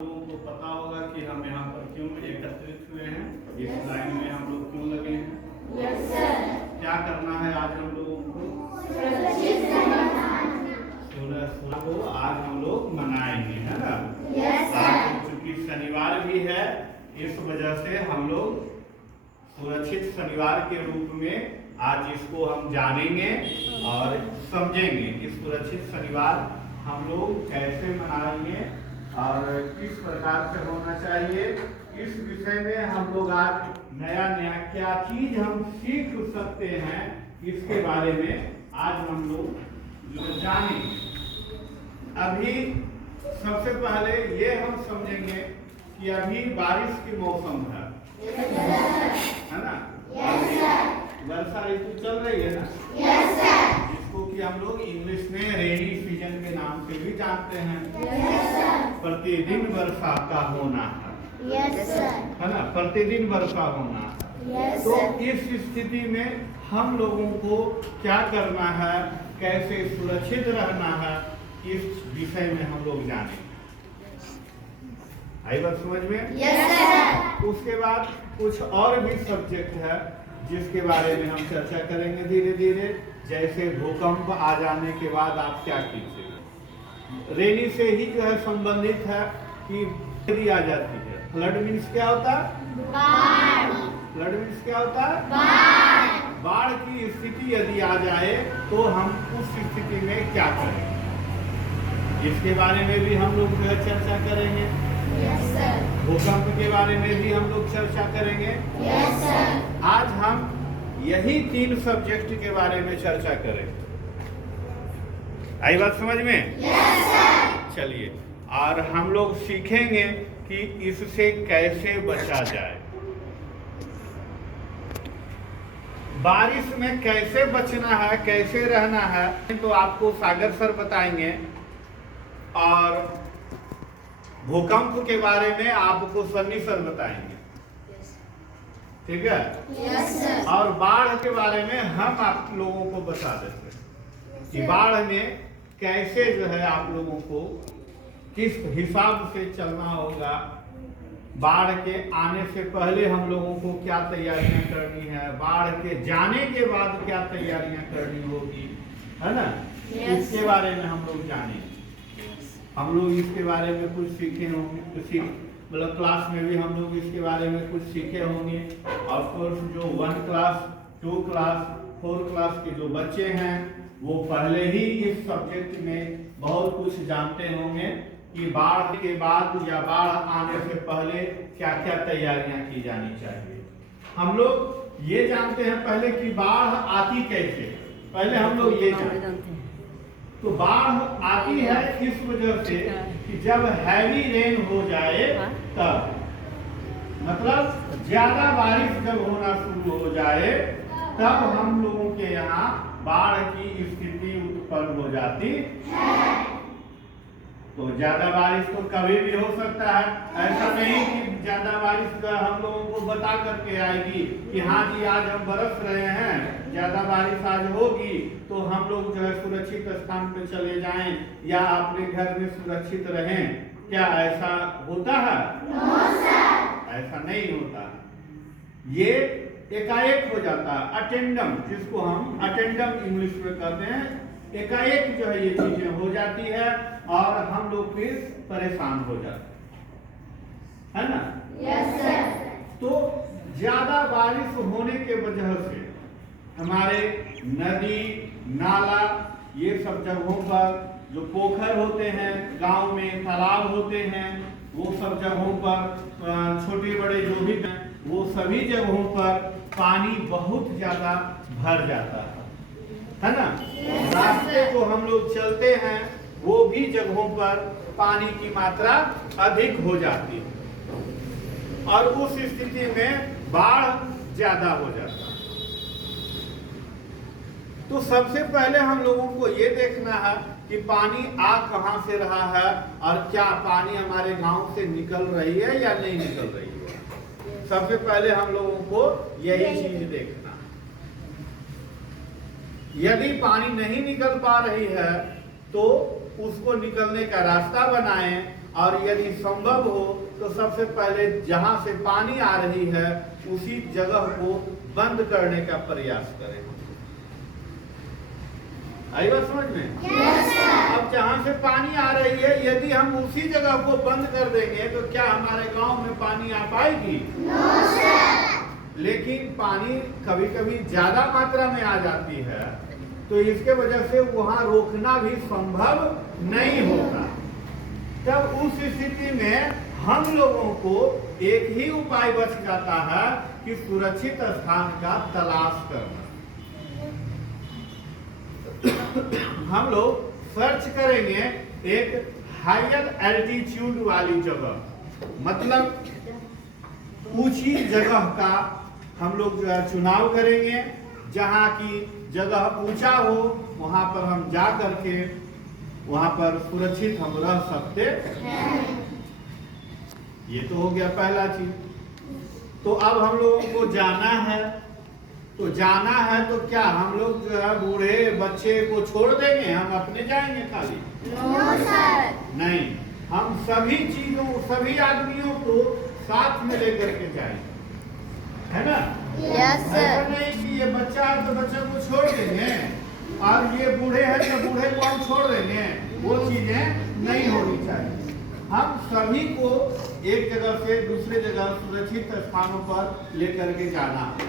लोगों को पता होगा कि हम यहाँ पर क्यों एकत्रित हुए हैं, इस लाइन में हम लोग क्यों लगे हैं। Yes sir. क्या करना है आज हम लोगों को? सूरज को आज हम लोग मनाएंगे, है ना। यस आज सर। चूंकि शनिवार भी है, इस वजह से हम लोग सुरक्षित शनिवार के रूप में आज इसको हम जानेंगे और समझेंगे। इस सुरक्षित शनिवार हम लोग कैसे मनाएंगे और किस प्रकार से होना चाहिए, इस विषय में हम लोग आज नया नया क्या चीज हम सीख सकते हैं, इसके बारे में आज हम लोग जो जानेंगे। अभी सबसे पहले ये हम समझेंगे कि अभी बारिश की मौसम है ना। वर्षा ऋतु चल रही है ना, जिसको कि हम लोग इंग्लिश में रेनी सीजन के नाम से भी जानते हैं। प्रतिदिन वर्षा का होना है ना, प्रतिदिन वर्षा होना है। तो इस स्थिति में हम लोगों को क्या करना है, कैसे सुरक्षित रहना है, इस विषय में हम लोग जानेंगे। आई बात समझ में? उसके बाद कुछ और भी सब्जेक्ट है जिसके बारे में हम चर्चा करेंगे धीरे धीरे। जैसे भूकंप आ जाने के बाद आप क्या कीजिए। रेनी से ही जो है संबंधित है कि यदि आ जाती है, फ्लड मीन्स क्या होता है? फ्लड मीन्स क्या होता है? बाढ़ की स्थिति यदि आ जाए तो हम उस स्थिति में क्या करेंगे, इसके बारे में भी हम लोग जो है चर्चा करेंगे। भूकंप के बारे में भी हम लोग चर्चा करेंगे। आज हम यही 3 सब्जेक्ट के बारे में चर्चा करेंगे। आई बात समझ में? चलिए, और हम लोग सीखेंगे कि इससे कैसे बचा जाए, बारिश में कैसे बचना है, कैसे रहना है, तो आपको सागर सर बताएंगे। और भूकंप के बारे में आपको सन्नी सर बताएंगे, ठीक है। और बाढ़ के बारे में हम आप लोगों को बता देते हैं कि बाढ़ में कैसे जो है आप लोगों को किस हिसाब से चलना होगा, बाढ़ के आने से पहले हम लोगों को क्या तैयारियां करनी है, बाढ़ के जाने के बाद क्या तैयारियां करनी होगी, है ना। इसके बारे में हम लोग जानेंगे। हम लोग इसके बारे में कुछ सीखे होंगे, कुछ मतलब क्लास में भी हम लोग इसके बारे में कुछ सीखे होंगे। और कोर्स जो 1 क्लास 2 क्लास 4 क्लास के जो बच्चे हैं वो पहले ही इस सब्जेक्ट में बहुत कुछ जानते होंगे कि बाढ़ के बाद या बाढ़ आने से पहले क्या क्या तैयारियां की जानी चाहिए। हम लोग ये जानते हैं पहले कि बाढ़ आती कैसे, पहले हम लोग ये जानते हैं। तो बाढ़ आती है इस वजह से कि जब हैवी रेन हो जाए तब, मतलब ज्यादा बारिश जब होना शुरू हो जाए तब हम लोगों के यहाँ बाढ़ की स्थिति उत्पन्न हो जाती है। तो ज्यादा बारिश तो कभी भी हो सकता है, ऐसा नहीं कि ज्यादा बारिश का हम लोगों को बता करके आएगी कि हाँ जी आज हम बरस रहे हैं, ज्यादा बारिश आज होगी तो हम लोग जो है सुरक्षित स्थान पे चले जाएं या अपने घर में सुरक्षित रहें। क्या ऐसा होता है? ऐसा नहीं होता। ये एकाएक हो जाता है, अटेंडम, जिसको हम अटेंडम इंग्लिश में कहते हैं। एकाएक जो है ये चीजें हो जाती है और हम लोग फिर परेशान हो जाते हैं, है ना। तो ज्यादा बारिश होने के वजह से हमारे नदी नाला ये सब जगहों पर, जो पोखर होते हैं गांव में, तालाब होते हैं, वो सब जगहों पर छोटे बड़े जो भी हैं वो सभी जगहों पर पानी बहुत ज्यादा भर जाता है ना। रास्ते को हम लोग चलते हैं वो भी जगहों पर पानी की मात्रा अधिक हो जाती है और उस स्थिति में बाढ़ ज्यादा हो जाता है। तो सबसे पहले हम लोगों को ये देखना है कि पानी आ कहां से रहा है और क्या पानी हमारे गांव से निकल रही है या नहीं निकल रही है। सबसे पहले हम लोगों को यही चीज देखना। यदि पानी नहीं निकल पा रही है तो उसको निकलने का रास्ता बनाएं और यदि संभव हो तो सबसे पहले जहां से पानी आ रही है उसी जगह को बंद करने का प्रयास करें। आई बात समझ में? अब जहां से पानी आ रही है यदि हम उसी जगह को बंद कर देंगे तो क्या हमारे गांव में पानी आ पाएगी? लेकिन पानी कभी कभी ज्यादा मात्रा में आ जाती है तो इसके वजह से वहां रोकना भी संभव नहीं होता। तब उस स्थिति में हम लोगों को एक ही उपाय बच जाता है कि सुरक्षित स्थान का तलाश करना। हम लोग सर्च करेंगे एक हायर एल्टीट्यूड वाली जगह, मतलब ऊंची जगह का हम लोग जो है चुनाव करेंगे। जहां की जगह ऊंचा हो वहां पर हम जा करके वहां पर सुरक्षित हम रह सकते हैं। ये तो हो गया पहला चीज। तो अब हम लोगों को जाना है, तो जाना है तो क्या हम लोग जो है बूढ़े बच्चे को छोड़ देंगे, हम अपने जाएंगे खाली? नहीं, हम सभी चीजों सभी आदमियों को साथ में लेकर के जाएंगे, है ना? ऐसा नहीं कि ये बच्चा है तो बच्चे को छोड़ देंगे और ये बूढ़े हैं तो बूढ़े को हम छोड़ देंगे, वो चीजें नहीं होनी चाहिए। हम सभी को एक जगह से दूसरे जगह सुरक्षित स्थानों पर लेकर के जाना है।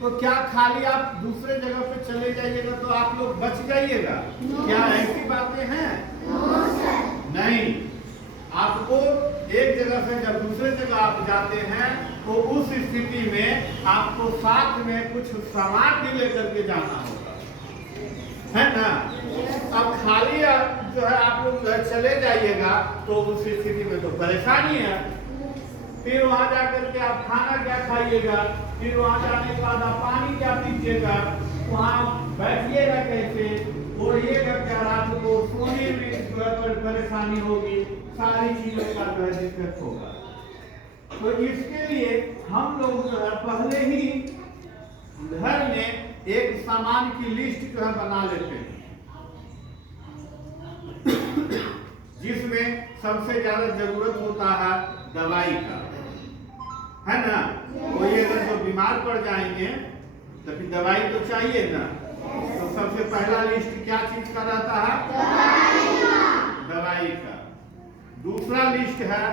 तो क्या खाली आप दूसरे जगह पे चले जाइएगा तो आप लोग बच जाइएगा? क्या ऐसी बातें हैं? नहीं, आपको एक जगह से जब दूसरे जगह आप जाते हैं तो उस स्थिति में आपको साथ में कुछ सामान भी लेकर के जाना होगा, है ना? अब खाली जो है आप लोग चले जाइएगा तो उस स्थिति में तो परेशानी है। फिर वहां जाकर के आप खाना क्या खाइएगा, फिर वहां जाने के बाद आप पानी क्या पीजिएगा, वहां बैठिएगा कैसे, ओढ़िएगा क्या, रात को सोने में जो है परेशानी होगी, सारी चीजों का जो है दिक्कत होगा। तो इसके लिए हम लोग जो है पहले ही घर में एक सामान की लिस्ट जो है बना लेते हैं जिसमें सबसे ज्यादा जरूरत होता है दवाई का, है ना? कोई अगर जो बीमार पड़ जाएंगे तो फिर दवाई तो चाहिए ना। तो सबसे पहला लिस्ट क्या चीज का रहता है? दवाई का। दूसरा लिस्ट है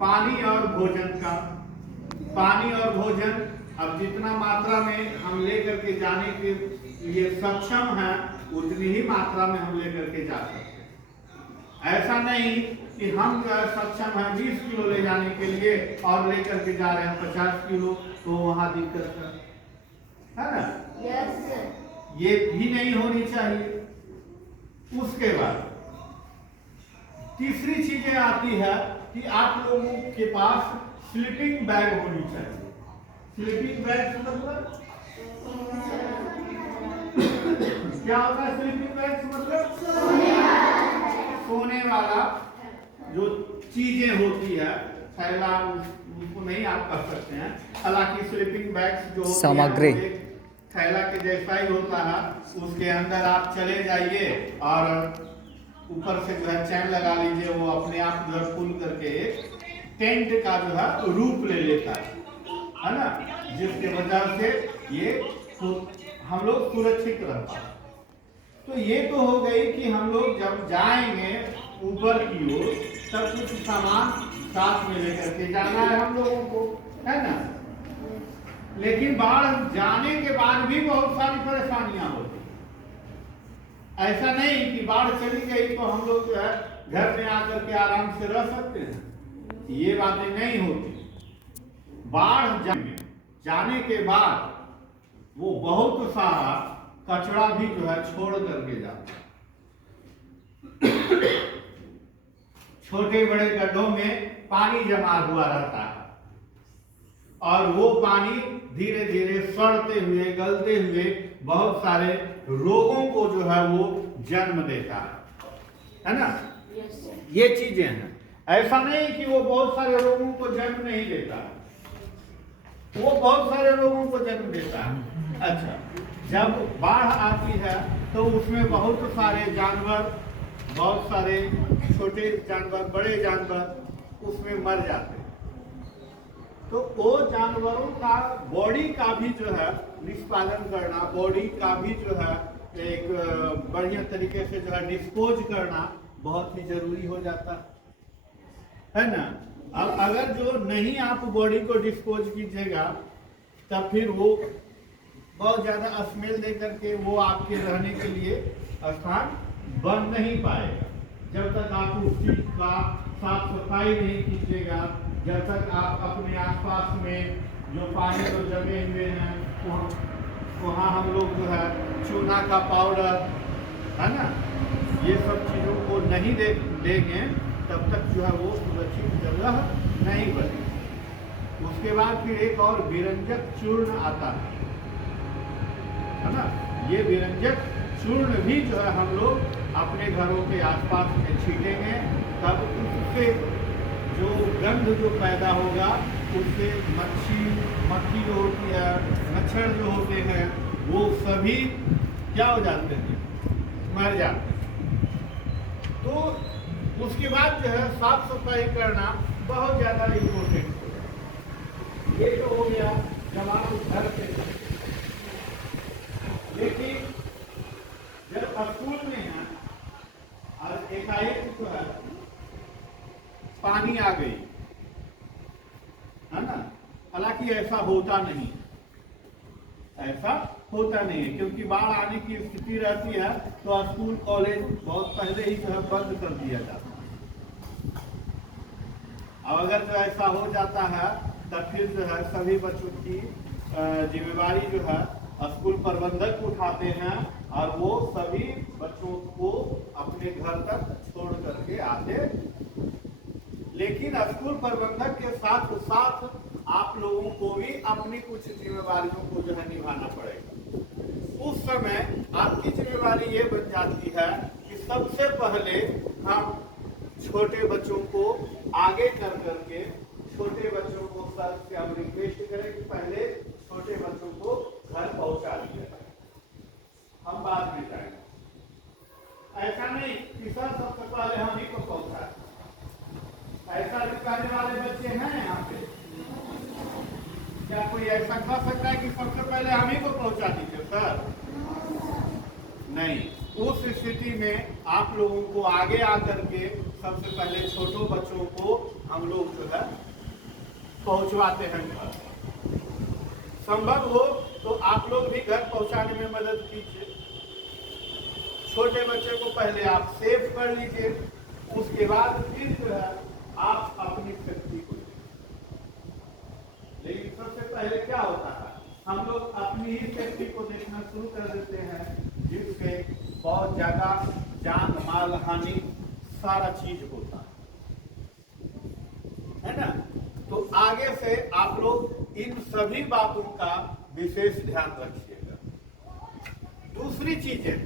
पानी और भोजन का। पानी और भोजन अब जितना मात्रा में हम लेकर के जाने के लिए सक्षम हैं उतनी ही मात्रा में हम लेकर के जा सकते हैं। ऐसा नहीं कि हम जो है सक्षम है 20 किलो ले जाने के लिए और लेकर के जा रहे हैं 50 किलो, तो वहां दिक्कत है ना? ये भी नहीं होनी चाहिए। उसके बाद तीसरी चीजें आती है कि आप लोगों के पास स्लीपिंग बैग होनी चाहिए। स्लीपिंग बैग मतलब क्या होता है? स्लीपिंग बैग मतलब सोने वाला जो चीजें होती है, थैला उसको नहीं आप कर सकते हैं। हालांकि स्लीपिंग बैग्स जो सामग्री थैला के जैसा ही होता है, उसके अंदर आप चले जाइए और ऊपर से जो है चैन लगा लीजिए, वो अपने आप जो है खुल करके एक टेंट का जो है रूप ले लेता है ना? जिसके वजह से ये हम लोग सुरक्षित रहते हैं। तो ये तो हो गई कि हम लोग जब जाएंगे ऊपर की ओर तब कुछ सामान साथ में लेकर के जाना है हम लोगों को, है ना? लेकिन बाढ़ जाने के बाद भी बहुत सारी परेशानियां होती। ऐसा नहीं कि बाढ़ चली गई तो हम लोग जो है घर में आकर के आराम से रह सकते हैं, ये बातें नहीं होती। बाढ़ जाने के बाद वो बहुत सारा कचरा भी जो है छोड़ करके जाता है। छोटे बड़े गड्ढों में पानी जमा हुआ रहता है और वो पानी धीरे धीरे सड़ते हुए गलते हुए बहुत सारे रोगों को जो है वो जन्म देता है ना? ये चीजें हैं। ऐसा नहीं कि वो बहुत सारे रोगों को जन्म नहीं देता, वो बहुत सारे रोगों को जन्म देता है। अच्छा, जब बाढ़ आती है तो उसमें बहुत सारे जानवर बहुत सारे छोटे जानवर, बड़े जानवर उसमें मर जाते हैं। तो वो जानवरों का बॉडी का भी जो है निष्पादन करना, बॉडी का भी जो है एक बढ़िया तरीके से जो है डिस्पोज करना बहुत ही जरूरी हो जाता है ना। अब अगर जो नहीं आप बॉडी को डिस्पोज कीजिएगा तब फिर वो बहुत ज्यादा स्मेल दे करके वो आपके रहने के लिए स्थान बन नहीं पाएगा। जब तक आप उस चीज का साफ सफाई नहीं कीजिएगा, जब तक आप अपने आसपास में जो पानी तो जमे हुए हैं वहाँ हम लोग जो है चूना का पाउडर है ना, ये सब चीज़ों को नहीं देंगे तब तक जो है वो सुरक्षित जगह नहीं बनेगी। उसके बाद फिर एक और विरंजक चूर्ण आता है ना। ये विरंजक चूर्ण भी जो है हम लोग अपने घरों के आसपास में छीटेंगे, तब उससे जो गंध जो पैदा होगा उससे मक्खी जो होती है, मच्छर जो होते हैं वो सभी क्या हो जाते हैं, मर जाते हैं। तो उसके बाद जो है साफ सफाई करना बहुत ज़्यादा इम्पोर्टेंट है। ये तो हो गया जब आप घर पे, लेकिन जब स्कूल में है और एकाएक जो है पानी आ गई है ना, हालांकि ऐसा होता नहीं, ऐसा होता नहीं है क्योंकि बाढ़ आने की स्थिति रहती है तो स्कूल कॉलेज बहुत पहले ही जो है बंद कर दिया जाता है। अब अगर जो ऐसा हो जाता है तब फिर जो है सभी बच्चों की जिम्मेवारी जो है स्कूल प्रबंधक उठाते हैं और वो सभी बच्चों को अपने घर तक छोड़ करके आते। लेकिन स्कूल प्रबंधक के साथ साथ आप लोगों को भी अपनी कुछ जिम्मेवारियों को जो है निभाना पड़ेगा। उस समय आपकी जिम्मेवारी ये बन जाती है कि सबसे पहले हम छोटे बच्चों को आगे कर करके छोटे बच्चों को सर से हम रिक्वेस्ट करें कि पहले छोटे बच्चों को घर पहुंचा दिया जाए, हम बाद में जाएंगे। ऐसा नहीं कि सर सबसे पहले हम ही को पहुंचाए। ऐसा भी करने वाले बच्चे हैं यहाँ पे? क्या कोई ऐसा कर सकता है कि सबसे पहले हम ही को पहुंचा दीजिए सर? नहीं, उस स्थिति में आप लोगों को आगे आकर के सबसे पहले छोटों बच्चों को हम लोग जो है पहुंचवाते हैं घर। संभव हो तो आप लोग भी घर पहुंचाने में मदद कीजिए। छोटे बच्चे को पहले आप सेव कर लीजिए, उसके बाद फिर जो है आप अपनी सेफ्टी को। लेकिन सबसे पहले क्या होता है, हम लोग अपनी ही सेफ्टी को देखना शुरू कर देते हैं, जिससे बहुत ज्यादा जान माल हानि सारा चीज होता है ना। तो आगे से आप लोग इन सभी बातों का विशेष ध्यान रखिएगा। दूसरी चीजें,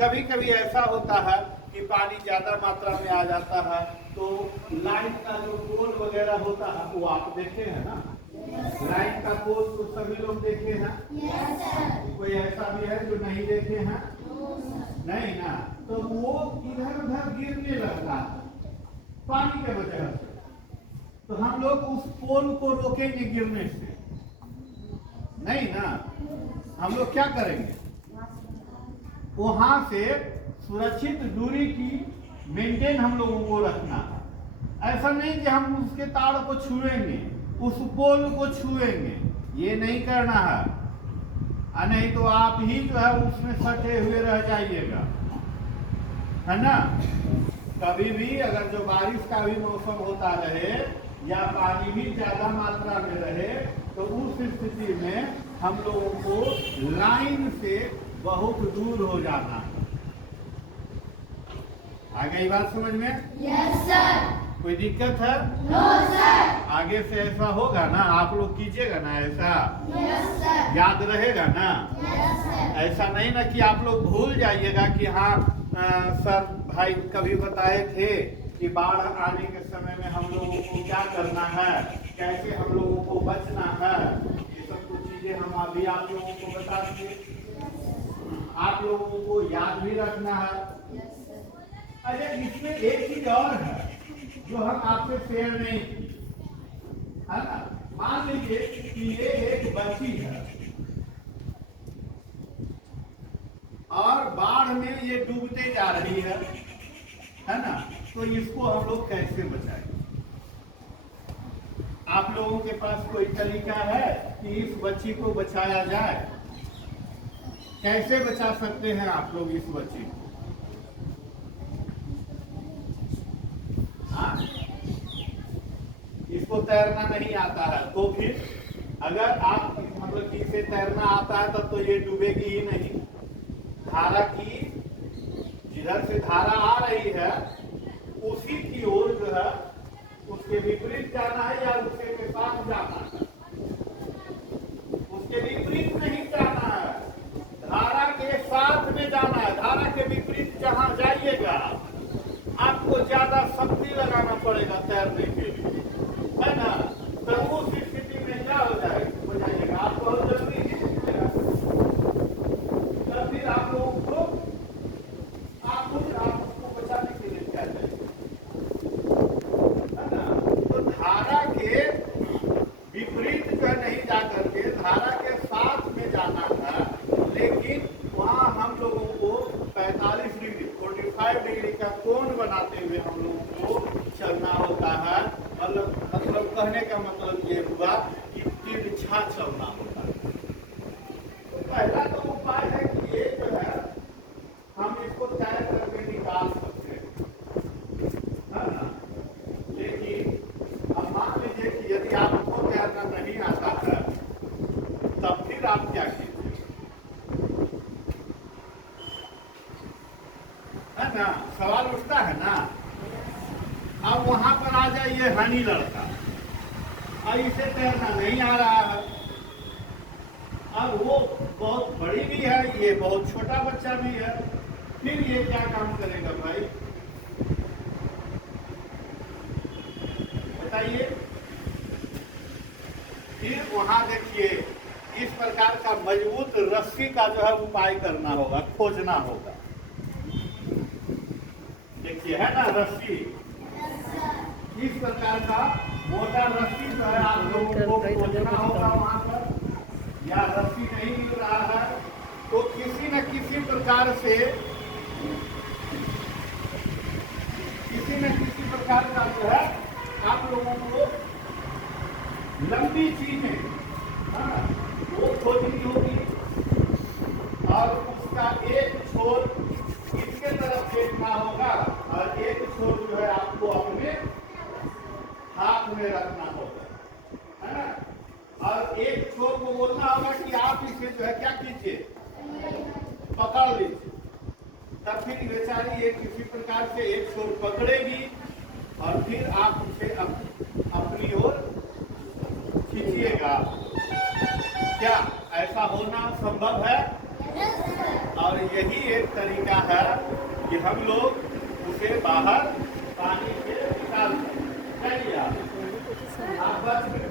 कभी कभी ऐसा होता है कि पानी ज्यादा मात्रा में आ जाता है तो लाइन का जो पोल वगैरह होता है वो आप देखे हैं ना। लाइन का पोल तो सभी लोग देखे हैं। कोई ऐसा भी है जो नहीं देखे हैं? नहीं ना। तो वो इधर उधर गिरने लगता है पानी के वजह से, तो हम लोग उस पोल को रोकेंगे गिरने से? नहीं ना। हम लोग क्या करेंगे, वहां से सुरक्षित दूरी की मेंटेन हम लोगों को रखना है। ऐसा नहीं कि हम उसके तार को छुएंगे, उस पोल को छुएंगे, ये नहीं करना है। नहीं तो आप ही जो है उसमें सटे हुए रह जाइएगा, है ना। कभी भी अगर जो बारिश का भी मौसम होता रहे या पानी भी ज्यादा मात्रा में रहे तो उस स्थिति में हम लोगों को लाइन से बहुत दूर हो जाना है। आ गई बात समझ में? Yes sir. कोई दिक्कत है? No sir. आगे से ऐसा होगा ना, आप लोग कीजिएगा ना ऐसा? Yes sir. याद रहेगा ना? Yes sir. ऐसा नहीं ना कि आप लोग भूल जाइएगा कि हाँ सर भाई कभी बताए थे कि बाढ़ आने के समय में हम लोगों को क्या करना है, कैसे हम लोगों को बचना है। ये सब कुछ चीजें हम अभी आप लोगों को बता दिए, आप लोगों को याद भी रखना है। अरे इसमें एक चीज और है जो हम आपसे शेयर नहीं की, है ना। मान लीजिए कि ये एक बच्ची है और बाढ़ में ये डूबते जा रही है ना। तो इसको हम लोग कैसे बचाएं? आप लोगों के पास कोई तरीका है कि इस बच्ची को बचाया जाए? कैसे बचा सकते हैं आप लोग इस बच्ची को? हाँ? इसको तैरना नहीं आता है तो फिर अगर आप मतलब कि इसे तैरना आता है तब तो ये डूबेगी ही नहीं। धारा की जिधर से धारा आ रही है उसी की ओर जो है उसके विपरीत जाना है या उसके के साथ जाना है? उसके विपरीत नहीं जाना है, धारा के साथ में जाना है। धारा के विपरीत जहां जाइएगा आपको ज्यादा शक्ति लगाना पड़ेगा तैरने के लिए, है ना। तो उस स्थिति में क्या हो जाएगा आप बहुत जल्दी जीतेगा। तब फिर आप लोगों को आप उसको बचाने के लिए क्या करेंगे, है ना। तो धारा के विपरीत जो नहीं जा करके धारा के साथ में जाना है, लेकिन वहां हम लोगों को 45 डिग्री 45 डिग्री का कोण बनाते हुए हम लोगों को चलना होता है। मतलब कहने का मतलब ये हुआ कि तिरछा चलना होता है। तो पहला तो उपाय है कि ये जो है हम इसको तय करके निकाल सकते हैं, है ना। लेकिन अब मान लीजिए कि यदि आपको तैरना नहीं आता है तब फिर आप क्या कीजिए, है ना। सवाल उठता है ना। अब वहां पर आ जाइए हनी लड़का, अब इसे तैरना नहीं आ रहा है। अब वो बहुत बड़ी भी है, ये बहुत छोटा बच्चा भी है, फिर ये क्या काम करेगा भाई बताइए। फिर वहां देखिए इस प्रकार का मजबूत रस्सी का जो है उपाय करना होगा, खोजना होगा। देखिए है ना रस्सी, इस प्रकार का मोटा रस्सी जो है आप लोगों को खोजना होगा वहां पर। या रस्सी नहीं मिल रहा है तो किसी न किसी प्रकार से का जो है आप लोगों को लंबी चीजें वो खोजनी होगी और उसका एक छोर इसके तरफ फेंकना होगा और एक छोर जो है आपको अपने हाथ में रखना होगा, है ना। और एक छोर को बोलना होगा कि आप इसे जो है क्या कीजिए, पकड़ लीजिए। तब फिर बेचारी एक किसी प्रकार से एक छोर पकड़ेगी और फिर आप उसे अपनी ओर खींचिएगा। क्या ऐसा होना संभव है? और यही एक तरीका है कि हम लोग उसे बाहर पानी से निकाल सकते। आप बच गए।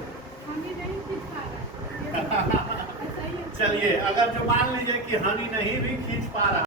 चलिए, अगर जो मान लीजिए कि हनी नहीं भी खींच पा रहा